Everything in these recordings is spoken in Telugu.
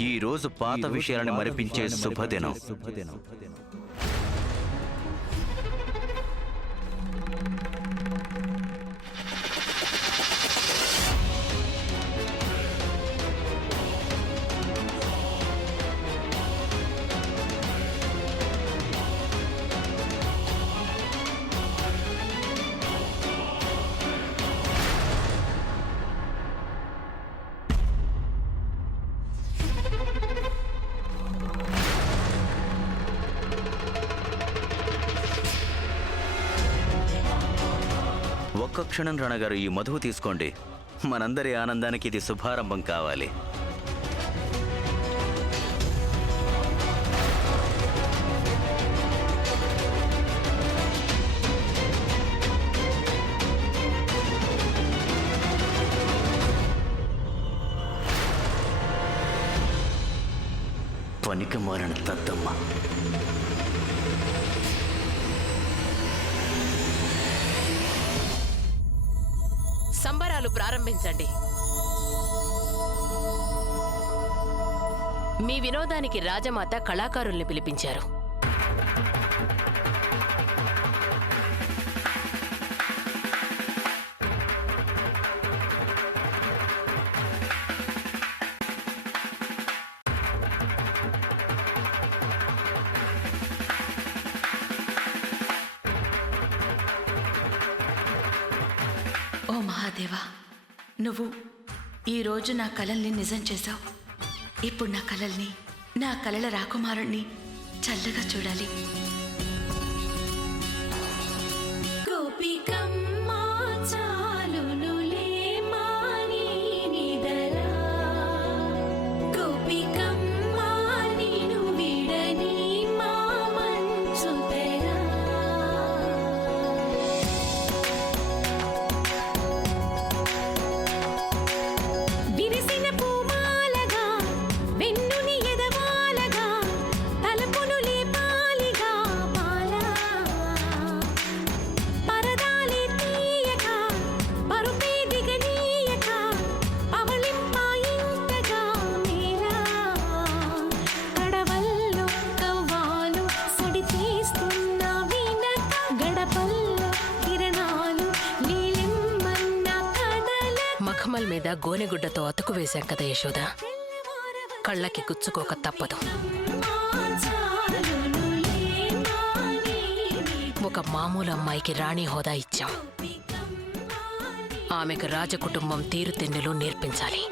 ఈ రోజు పాత విషయాలను మరిపించే శుభదినం. ఒక్క క్షణం రణగారు, ఈ మధువు తీసుకోండి. మనందరి ఆనందానికి ఇది శుభారంభం కావాలి. పనికి మారిన తద్దమ్మ. సంబరాలు ప్రారంభించండి. మీ వినోదానికి రాజమాత కళాకారుల్ని పిలిపించారు. ఓ మహాదేవా, నువ్వు ఈరోజు నా కలల్ని నిజం చేశావు. ఇప్పుడు నా కలల రాకుమారుణ్ణి చల్లగా చూడాలి. మఖమల్ మీద గోనెగుడ్డతో అతుకు వేశాం కదా యశోద, కళ్ళకి గుచ్చుకోక తప్పదు. ఒక మామూలు అమ్మాయికి రాణి హోదా ఇచ్చాం. ఆమెకు రాజకుటుంబం తీరుతెన్నులు నేర్పించాలి.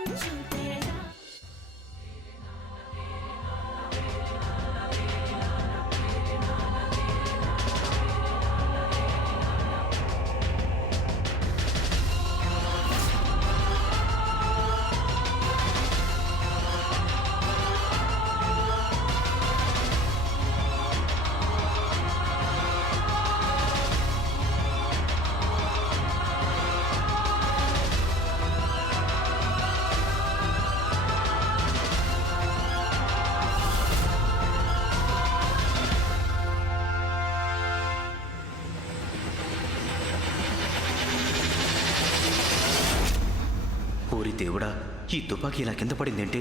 ఓరి దేవుడా, ఈ తుపాకీ ఇలా కింద పడిందేంటి?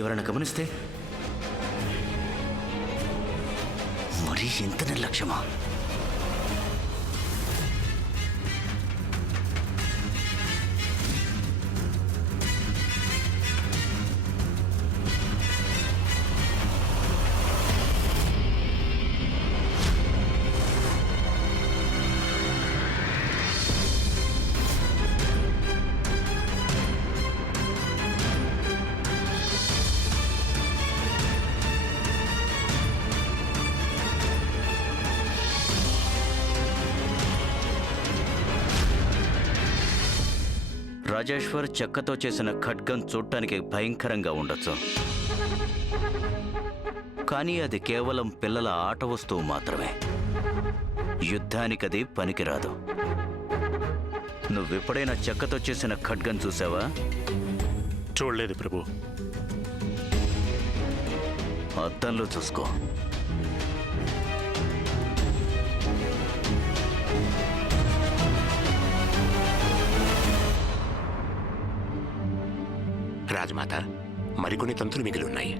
ఎవరైనా గమనిస్తే? మరీ ఎంత నిర్లక్ష్యమా? రాజేశ్వర్ చెక్కతో చేసిన ఖడ్గం చూడటానికి భయంకరంగా ఉండొచ్చు, కానీ అది కేవలం పిల్లల ఆట వస్తువు మాత్రమే. యుద్ధానికది పనికిరాదు. నువ్వెప్పుడైనా చెక్కతో చేసిన ఖడ్గం చూసావా? చూడలేదు ప్రభు. అద్దంలో చూసుకో. రాజమాత, మరికొన్ని తంతులు మిగిలి ఉన్నాయి.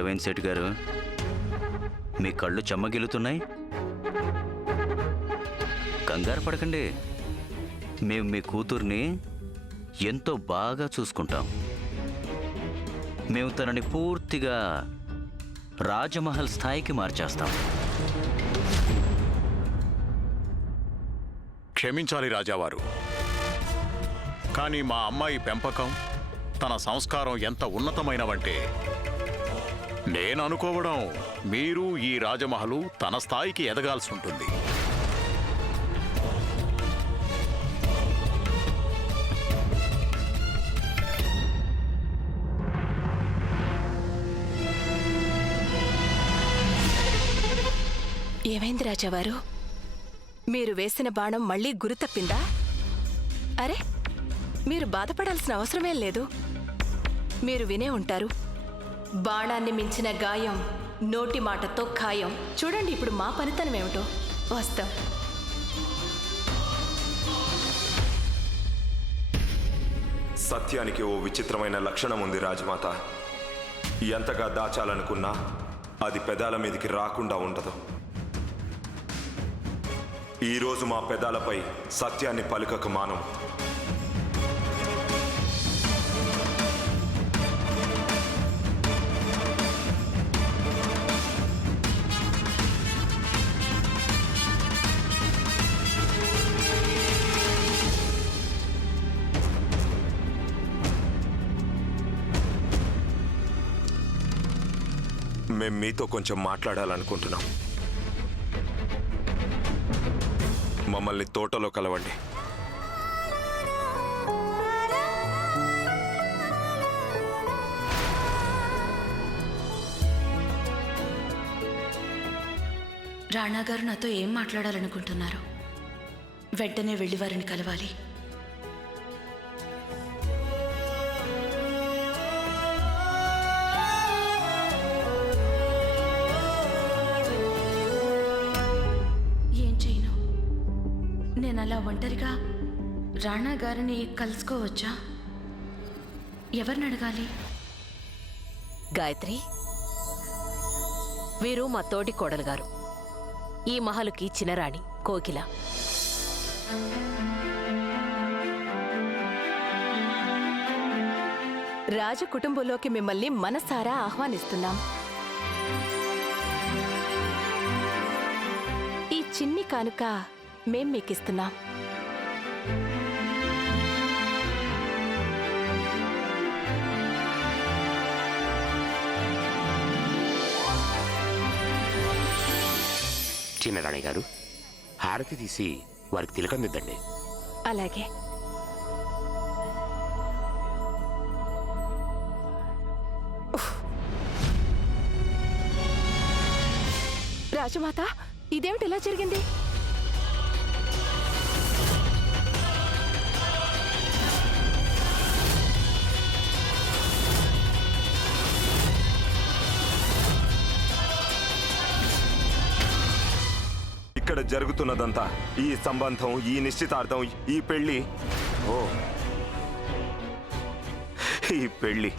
ఏమైంది సేటు గారు, మీ కళ్ళు చెమ్మగిలుతున్నాయి? కంగారు పడకండి, మేము మీ కూతుర్ని ఎంతో బాగా చూసుకుంటాం. మేము తనని పూర్తిగా రాజమహల్ స్థాయికి మార్చేస్తాం. క్షమించాలి రాజావారు, కానీ మా అమ్మాయి పెంపకం, తన సంస్కారం ఎంత ఉన్నతమైనవంటే నేను అనుకోవడం మీరు ఈ రాజమహలు తన స్థాయికి ఎదగాల్సి ఉంటుంది. ఏమైంది రాజావారు? మీరు వేసిన బాణం మళ్ళీ గురి తప్పిందా? అరే, మీరు బాధపడాల్సిన అవసరమేం లేదు. మీరు వినే ఉంటారు, బాణాన్ని మించిన గాయం నోటి మాటతో ఖాయం. చూడండి ఇప్పుడు మా పనితనం ఏమిటో. వస్తాం. సత్యానికి ఓ విచిత్రమైన లక్షణం ఉంది రాజమాత. ఎంతగా దాచాలనుకున్నా అది పెదాల మీదకి రాకుండా ఉండదు. ఈరోజు మా పెదాలపై సత్యాన్ని పలుకక మానం. మేం మీతో కొంచెం మాట్లాడాలనుకుంటున్నాం. మమ్మల్ని తోటలో కలవండి. రాణాగారు నాతో ఏం మాట్లాడాలనుకుంటున్నారు? వెంటనే వెళ్ళి వారిని కలవాలి. ఏం చేయను? నేను అలా ఒంటరిగా రాణా గారిని కలుసుకోవచ్చా? ఎవరిని అడగాలి? గాయత్రి, వీరు మా తోటి కోడలు గారు, ఈ మహలుకి చిన్నరాణి కోకిల. రాజ కుటుంబంలోకి మిమ్మల్ని మనసారా ఆహ్వానిస్తున్నాం. ఈ చిన్ని కానుక మేం మీకిస్తున్నాం. చిన్నరాణి గారు, హారతి తీసి వారికి తిలకం దిద్దండి. అలాగే. రాజమాత, ఇదేమిటి ఇలా జరిగింది? ఇక్కడ జరుగుతున్నదంతా, ఈ సంబంధం, ఈ నిశ్చితార్థం, ఈ పెళ్లి, ఈ పెళ్లి